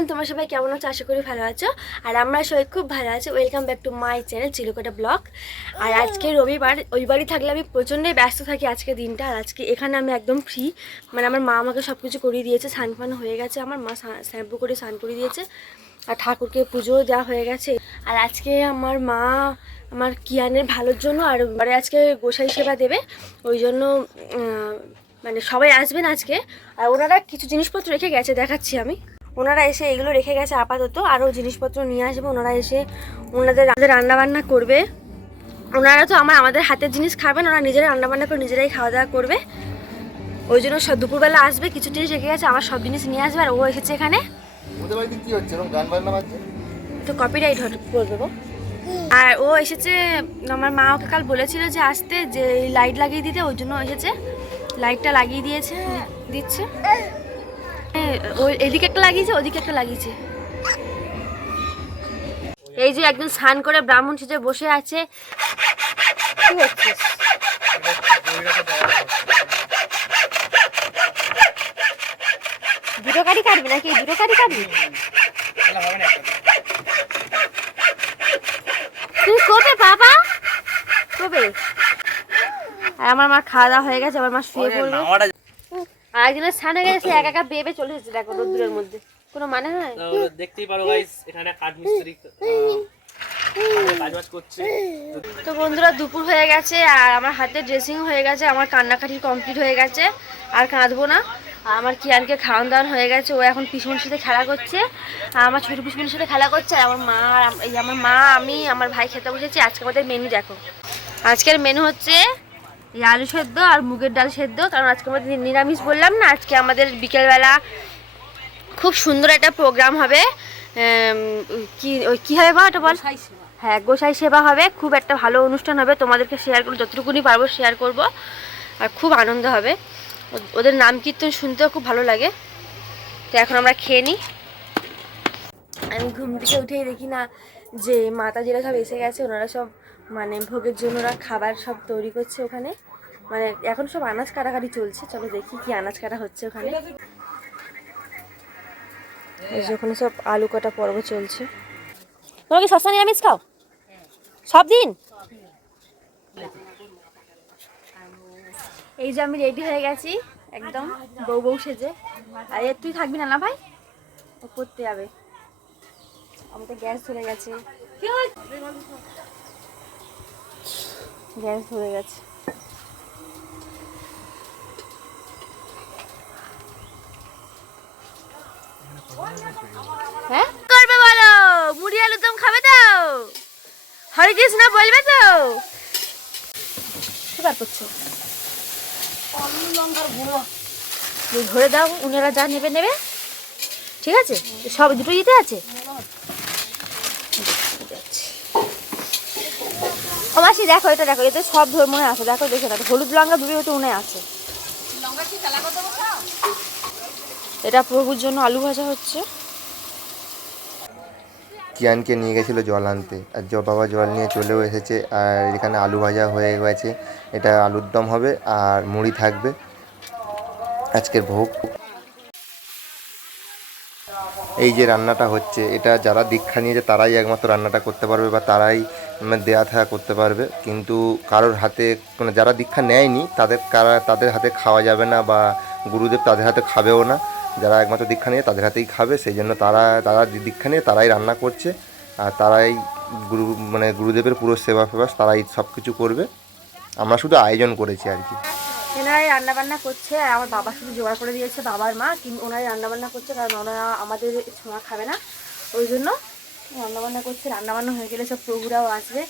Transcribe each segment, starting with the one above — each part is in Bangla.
এভরিওয়ান, তোমরা সবাই কেমন আছো? আশা করি ভালো আছো। আর আমরা সবাই খুব ভালো আছি। Welcome back to my channel Chilekotha blog. আর আজকে রবিবার, ওই বাড়ি থাকলে আমি প্রচণ্ডই ব্যস্ত থাকি আজকে দিনটা। আর আজকে এখানে আমি একদম ফ্রি, মানে আমার মা আমাকে সব কিছু করিয়ে দিয়েছে। স্নান ফান হয়ে গেছে, আমার মা শ্যাম্পু করে স্নান করে দিয়েছে, আর ঠাকুরকে পুজোও দেওয়া হয়ে গেছে। আর আজকে আমার মা আমার কিয়ানের ভালোর জন্য আর মানে আজকে গোসাই সেবা দেবে, ওই জন্য মানে সবাই আসবেন আজকে। আর ওনারা কিছু জিনিসপত্র রেখে গেছে, দেখাচ্ছি আমি। ওনারা এসে এগুলো রেখে গেছে আপাতত, আরও জিনিসপত্র নিয়ে আসবে। ওনারা এসে ওনাদের রান্নাবান্না করবে। ওনারা তো আমাদের হাতের জিনিস খাবেন, ওরা নিজেরাই রান্নাবান্না করে নিজেরাই খাওয়া দাওয়া করবে। ওই জন্য সব দুপুরবেলা আসবে, কিছু জিনিস রেখে গেছে, আমার সব জিনিস নিয়ে আসবে। আর ও এসেছে এখানে, তো কপিরাইট করবে গো। আর ও এসেছে, আমার মা ওকে কাল বলেছিল যে আসতে, যে লাইট লাগিয়ে দিতে, ওই জন্য এসেছে। লাইটটা লাগিয়ে দিচ্ছে। ওই এদিকে একটা লাগিয়েছে, ওদিকে একটা লাগিয়েছে। এই যে একদম স্নান করে ব্রাহ্মণ সেজে বসে আছে। কি হচ্ছে? দুটো কাঠি কাটবি নাকি? দুটো কাঠি কাটবি? তুই কবে বাবা, কবে? আর আমার মা খাওয়া দাওয়া হয়ে গেছে, আমার মা শুয়ে পড়বে। আর একজনের স্নান হয়ে গেছে, একা একা বেবে চলে এসেছে, দেখো রোদ্দুরের মধ্যে, কোনো মানে হয়? দেখতেই পারো গাইস, এখানে কাঠ মিস্ত্রি কাজ করছে। তো বন্ধুরা, দুপুর হয়ে গেছে আর আমার হাতে ড্রেসিং হয়ে গেছে, আমার কান্নাকাটি কমপ্লিট হয়ে গেছে, আর কাঁদবো না। আর আমার কিয়ানকে খাওয়ান দাওয়ান হয়ে গেছে, ও এখন পিসমনির সাথে খেলা করছে, আর আমার ছোটো পিসমনির সাথে খেলা করছে। আর আমার মা আমি আমার ভাই খেতে বসেছি। আজকে আমাদের মেনু দেখো, আজকের মেনু হচ্ছে এই আলু সেদ্ধ আর মুগের ডাল সেদ্ধ, কারণ আজকে আমাদের নিরামিষ বললাম না। আজকে আমাদের বিকেলবেলা খুব সুন্দর একটা প্রোগ্রাম হবে। কি হবে বা এটা বল? হ্যাঁ, গোসাই সেবা হবে, খুব একটা ভালো অনুষ্ঠান হবে। তোমাদেরকে শেয়ার করবো, যতটুকুনি পারবো শেয়ার করব। আর খুব আনন্দ হবে, ওদের নাম কীর্তন শুনতেও খুব ভালো লাগে। তো এখন আমরা খেয়ে নিই। আমি ঘুম থেকে উঠেই দেখি না যে মাতাজিরা সব এসে গেছে, ওনারা সব মানে ভোগের জন্য ওরা খাবার সব তৈরি করছে ওখানে। মানে এখন সব আনাজ কাটাকাটি চলছে, চলো দেখি কি আনাজ কাটা হচ্ছে ওখানে। ওখানে সব আলু কাটা পর্ব চলছে। তোমরা কি সস্তা নিরামিষ খাও সব দিন? এই যে আমি রেডি হয়ে গেছি একদম বউ সেজে। আর তুই থাকবি না? না ভাই, ও করতে যাবে। আমাদের গ্যাস ধরে গেছে, গ্যাস ধরে গেছে। হ্যাঁ করবে বলো, মুড়ি আলুর দম খাবে তো? হরে কৃষ্ণ বলবে তো? কি বার করছো? ধরে দাও, উনারা যা নেবে। ঠিক আছে, সব দুটো দিতে আছে। ও মাসি দেখো, এটা দেখো, এতে সব মনে আছে, দেখো দেখে দেখো, হলুদ লঙ্কা দুটো ওটা মনে আছে। এটা প্রভুর জন্য আলু ভাজা হচ্ছে। কিয়ানকে নিয়ে গেছিলো জল আনতে, আর বাবা জল নিয়ে চলেও এসেছে। আর এখানে আলু ভাজা হয়ে গেছে, এটা আলুর দম হবে আর মুড়ি থাকবে আজকের ভোগ। এই যে রান্নাটা হচ্ছে, এটা যারা দীক্ষা নিয়েছে তারাই একমাত্র রান্নাটা করতে পারবে, বা তারাই দেয়া থাকা করতে পারবে। কিন্তু কারোর হাতে, মানে যারা দীক্ষা নেয়নি তাদের হাতে খাওয়া যাবে না, বা গুরুদেব তাদের হাতে খাবেও না। যারা একমাত্র দীক্ষা নিয়ে তাদের হাতেই খাবে, সেই জন্য তারা দীক্ষা নিয়ে তারাই রান্না করছে। আর তারাই গুরুদেবের পুরো সেবা তারাই সব কিছু করবে। আমরা শুধু আয়োজন করেছি আর কি। এনারাই রান্নাবান্না করছে, আর আমার বাবা শুধু জোগাড় করে দিয়েছে, বাবার মা। কিন্তু ওনারাই রান্নাবান্না করছে, কারণ ওনারা আমাদের ছোঁয়া খাবে না, ওই জন্য রান্নাবান্না করছে। রান্নাবান্না হয়ে গেলে সব প্রভুরাও আসবে,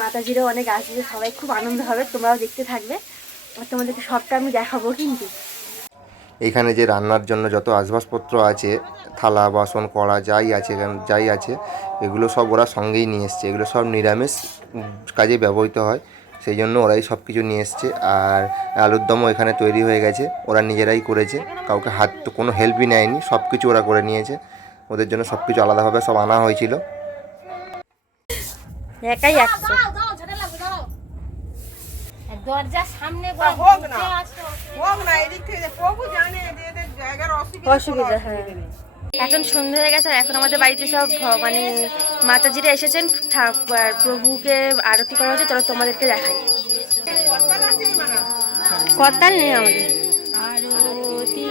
মাতাজিরাও অনেক আসবে, সবাই খুব আনন্দ হবে। তোমরাও দেখতে থাকবে, আর তোমাদেরকে সবটা আমি দেখাবো। কিন্তু এখানে যে রান্নার জন্য যত আসবাবপত্র আছে, থালা বাসন কড়া যাই আছে এগুলো সব ওরা সঙ্গেই নিয়ে এসছে। এগুলো সব নিরামিষ কাজে ব্যবহৃত হয়, সেই জন্য ওরাই সব কিছু নিয়ে এসছে। আর আলুর দমও এখানে তৈরি হয়ে গেছে, ওরা নিজেরাই করেছে, কাউকে হাত তো কোনো হেল্পই নেয়নি, সব কিছু ওরা করে নিয়েছে। ওদের জন্য সব কিছু আলাদাভাবে সব আনা হয়েছিল। একাই আসছে, দরজার সামনে অসুবিধা। হ্যাঁ, এখন সন্ধ্যা হয়ে গেছে আর এখন আমাদের বাড়িতে সব মানে মাতাজিরা এসেছেন, আর প্রভুকে আরতি করা হচ্ছে। চলো তোমাদেরকে দেখাই। করতাল নেই আমাদের। আরতি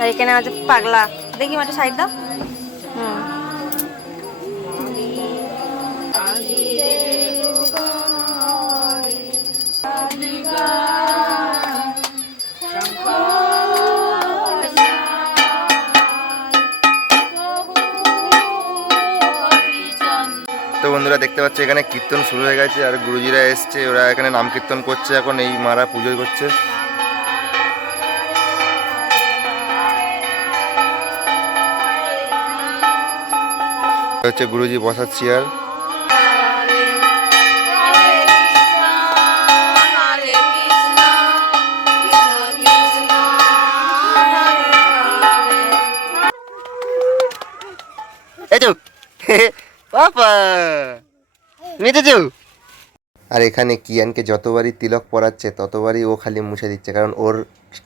আর এখানে আছে পাগলা। দেখি মাঠে সাইড দাও। তো বন্ধুরা দেখতে পাচ্ছ এখানে কীর্তন শুরু হয়ে গেছে আর গুরুজিরা এসছে, ওরা এখানে নাম কীর্তন করছে। এখন এই মারা পুজো করছে। হচ্ছে গুরুজি বসার চেয়ার। আর এখানে কিয়ানকে যতবারই তিলক পরাচ্ছে ততবারই ও খালি মুছে দিচ্ছে, কারণ ওর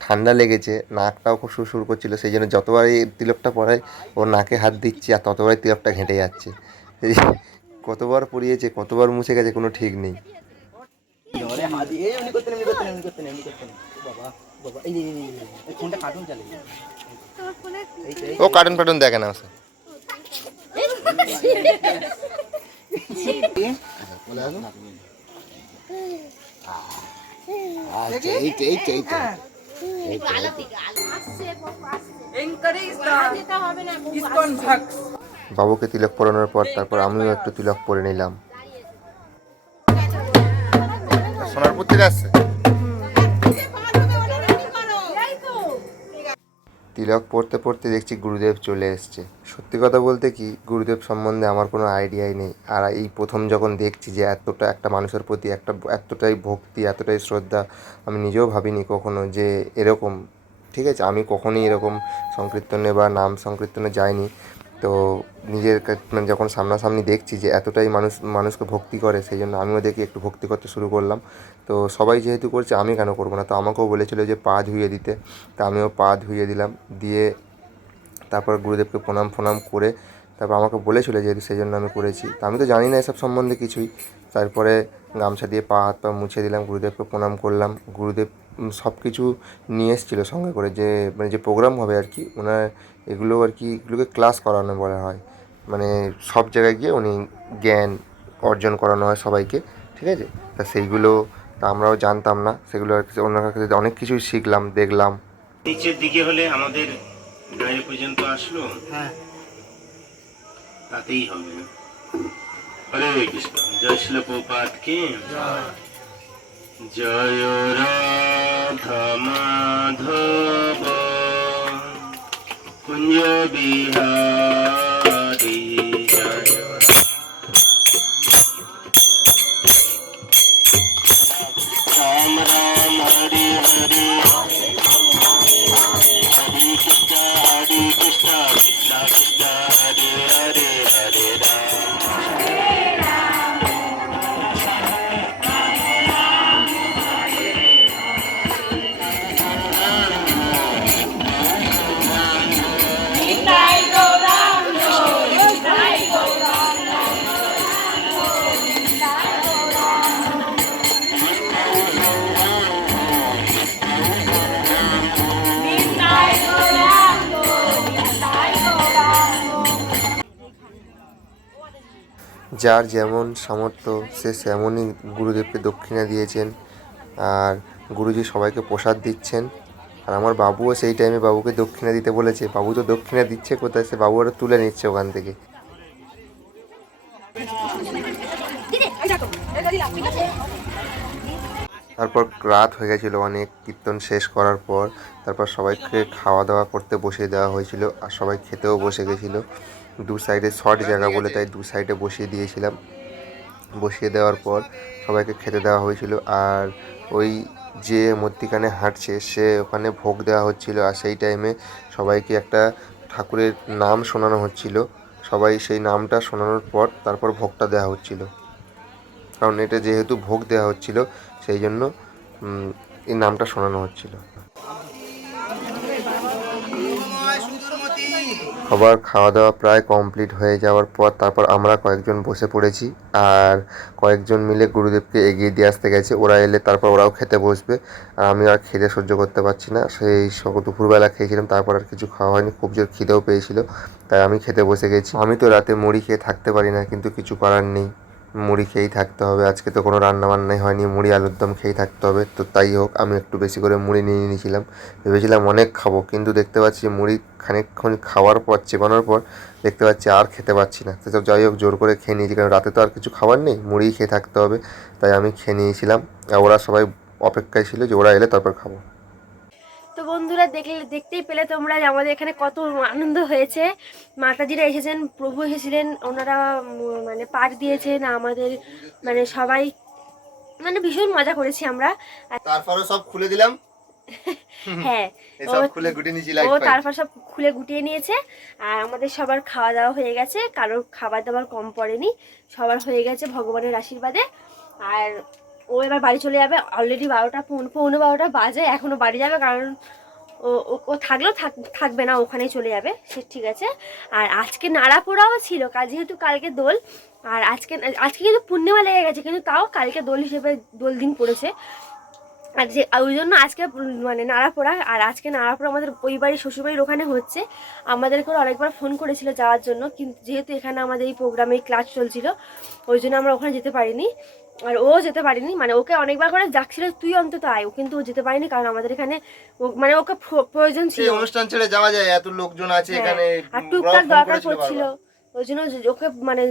ঠান্ডা লেগেছে, নাকটাও খুব সুরসুর করছিল, সেই জন্য যতবারই তিলকটা পরায় ওর নাকে হাত দিচ্ছে আর ততবারই তিলকটা ঘেঁটে যাচ্ছে। কতবার পরিয়েছে, কতবার মুছে গেছে কোনো ঠিক নেই। ও কার্টুন ফাটুন দেখে না। বাবুকে তিলক পরানোর পর তারপর আমিও একটু তিলক পরে নিলাম। সোনারপুর থেকে আসছে। তিলক পড়তে পড়তে দেখছি গুরুদেব চলে এসছে। সত্যি কথা বলতে কি, গুরুদেব সম্বন্ধে আমার কোনো আইডিয়াই নেই। আর এই প্রথম যখন দেখছি যে এতটা একটা মানুষের প্রতি এতটাই ভক্তি, এতটাই শ্রদ্ধা, আমি নিজেও ভাবিনি কখনো যে এরকম। ঠিক আছে, আমি কখনোই এরকম সংকীর্তনে বা নাম সংকীর্তনে যাইনি। তো নিজের মানে যখন সামনাসামনি দেখছি যে এতটাই মানুষকে ভক্তি করে, সেই জন্য আমিও দেখি একটু ভক্তি করতে শুরু করলাম। তো সবাই যেহেতু করছে আমি কেন করবো না। তো আমাকেও বলেছিল যে পা ধুইয়ে দিতে, তা আমিও পা ধুইয়ে দিলাম। দিয়ে তারপর গুরুদেবকে প্রণাম করে তারপর আমাকে বলেছিল যেহেতু, সেই জন্য আমি করেছি। তা আমি তো জানি না এসব সম্বন্ধে কিছুই। তারপরে গামছা দিয়ে পা হাত পা মুছে দিলাম, গুরুদেবকে প্রণাম করলাম। গুরুদেব সব কিছু নিয়ে এসেছিলো সঙ্গে করে, যে মানে যে প্রোগ্রাম হবে আর কি, ওনার এগুলো আর কি, এগুলোকে ক্লাস করানো বলা হয়। মানে সব জায়গায় গিয়ে উনি জ্ঞান অর্জন করানো হয় সবাইকে। ঠিক আছে, তা সেইগুলো তা আমরাও জানতাম না, সেগুলো আর কি ওনার কাছে অনেক কিছুই শিখলাম, দেখলাম। নিচের দিকে হলে আমাদের গায়ে পর্যন্ত আসলো, হ্যাঁ তাতেই হবে। হরে কৃষ্ণ। জয় শ্রীল প্রভুপাদ কি জয়। রাধা মাধব কুঞ্জ বিহারী জয়। রাম রাম হরি হরি হরে কৃষ্ণ হরে কৃষ্ণ কৃষ্ণ কৃষ্ণ হরে হরে হরে রাম। যার যেমন সামর্থ্য সে তেমনই গুরুদেবকে দক্ষিণা দিয়েছেন। আর গুরুজি সবাইকে প্রসাদ দিচ্ছেন। আর আমার বাবুও সেই টাইমে বাবুকে দক্ষিণা দিতে বলেছে। বাবু তো দক্ষিণা দিচ্ছে কোথায়, সে বাবু আরও তুলে নিচ্ছে ওখান থেকে। তারপর রাত হয়ে গেছিলো অনেক, কীর্তন শেষ করার পর তারপর সবাইকে খাওয়া দাওয়া করতে বসিয়ে দেওয়া হয়েছিল। আর সবাই খেতেও বসে গেছিলো। দু সাইডে শর্ট জায়গা বলে তাই দু সাইডে বসিয়ে দিয়েছিলাম। বসিয়ে দেওয়ার পর সবাইকে খেতে দেওয়া হয়েছিল। আর ওই যে মূর্তিখানে হাঁটছে সে ওখানে ভোগ দেওয়া হচ্ছিল, আর সেই টাইমে সবাইকে একটা ঠাকুরের নাম শোনানো হচ্ছিল। সবাই সেই নামটা শোনানোর পর তারপর ভোগটা দেওয়া হচ্ছিল, কারণ এটা যেহেতু ভোগ দেওয়া হচ্ছিল সেই জন্য এই নামটা শোনানো হচ্ছিল। সবার খাওয়া দাওয়া প্রায় কমপ্লিট হয়ে যাওয়ার পর তারপর আমরা কয়েকজন বসে পড়েছি, আর কয়েকজন মিলে গুরুদেবকে এগিয়ে দিয়ে আসতে গেছে। ওরা এলে তারপর ওরাও খেতে বসবে, আর আমি আর খিদে সহ্য করতে পারছি না। সেই দুপুরবেলা খেয়েছিলাম, তারপর আর কিছু খাওয়া হয়নি, খুব জোর খিদেও পেয়েছিল, তাই আমি খেতে বসে গেছি। আমি তো রাতে মুড়ি খেয়ে থাকতে পারি না, কিন্তু কিছু করার নেই, মুড়ি খেয়েই থাকতে হবে। আজকে তো কোনো রান্নাবান্নাই হয়নি, মুড়ি আলুর দম খেয়েই থাকতে হবে। তো তাই হোক, আমি একটু বেশি করে মুড়ি নিয়ে নিয়েছিলাম, ভেবেছিলাম অনেক খাবো, কিন্তু দেখতে পাচ্ছি মুড়ি খানিকক্ষণ খাওয়ার পর চেপানোর পর দেখতে পাচ্ছি আর খেতে পাচ্ছি না। তো যাই হোক, জোর করে খেয়ে নিয়েছি, কারণ রাতে তো আর কিছু খাবার নেই, মুড়িই খেয়ে থাকতে হবে, তাই আমি খেয়ে নিয়েছিলাম। আর ওরা সবাই অপেক্ষায় ছিল যে ওরা এলে তারপর খাবো। তো বন্ধুরা দেখতেই পেলে তোমরা যে আমাদের এখানে কত আনন্দ হয়েছে। মাতাজিরা এসেছেন, প্রভু এসেছিলেন, ওনারা মানে পাঠ দিয়েছেন আমাদের, মানে সবাই মানে ভীষণ মজা করেছি আমরা। তারপরও সব খুলে দিলাম। হ্যাঁ, সব খুলে গুটিয়ে নিয়েছি, ও তারপর সব খুলে গুটিয়ে নিয়েছে। আর আমাদের সবার খাওয়া দাওয়া হয়ে গেছে, কারোর খাবার দাবার কম পড়েনি, সবার হয়ে গেছে ভগবানের আশীর্বাদে। আর ও এবার বাড়ি চলে যাবে, অলরেডি 12টা 12:15 বাজে, এখনো বাড়ি যাবে, কারণ ও থাকলেও থাকবে না, ওখানেই চলে যাবে, সে ঠিক আছে। আর আজকে নাড়া পোড়াও ছিল, যেহেতু কালকে দোল, আর আজকে কিন্তু পূর্ণিমা লেগে গেছে, কিন্তু তাও কালকে দোল হিসেবে দোল দিন পড়েছে। আর যে ওই জন্য আজকে মানে নাড়াপোড়া। আর আজকে নাড়াপোড়া আমাদের ওই বাড়ি শ্বশুরবাড়ির ওখানে হচ্ছে। আমাদেরকে অনেকবার ফোন করেছিল যাওয়ার জন্য, কিন্তু যেহেতু এখানে আমাদের এই প্রোগ্রামে ক্লাস চলছিল ওই জন্য আমরা ওখানে যেতে পারিনি। আর ও যেতে পারিনি, মানে ওকে অনেকবার করে ডাকছিল তুই অন্তত আয়, ও কিন্তু ও যেতে পারিনি, কারণ আমাদের এখানে মানে ওকে প্রয়োজন ছিল, অনুষ্ঠান ছেড়ে যাওয়া যায়, এত লোকজন আছে এখানে, আর টুকটাক দরকার পড়ছিল, ওই জন্য ওকে মানে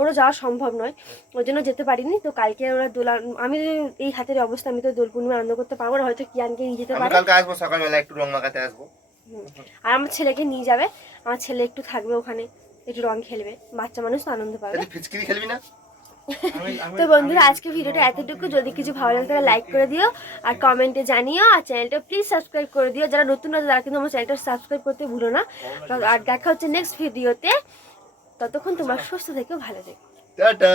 ওরও যাওয়া সম্ভব নয়, ওই জন্য যেতে পারিনি। তো কালকে ওরা আমি এই হাতের অবস্থা, আমি তো দোল পূর্ণিমা আনন্দ করতে পারবো না, হয়তো কিয়ানকে নিয়ে যেতে পারে, কালকে আসবো সকালবেলা, একটু রং মাখাতে আসবো। আর আমার ছেলেকে নিয়ে যাবে, আমার ছেলে একটু থাকবে ওখানে, একটু রং খেলবে, বাচ্চা মানুষ তো আনন্দ পাবে। ফিচকিরি খেলবি না? তো বন্ধুরা আজকে ভিডিওটা এতটুকু, যদি কিছু ভালো লাগে তাহলে লাইক করে দিও, আর কমেন্টে জানিও, আর চ্যানেলটা প্লিজ সাবস্ক্রাইব করে দিও, যারা নতুন আছে তারা কিন্তু আমার চ্যানেলটা সাবস্ক্রাইব করতে ভুলো না। আর দেখা হচ্ছে নেক্সট ভিডিওতে, ততক্ষণ তোমরা সুস্থ থেকো, ভালো থেকো, টাটা।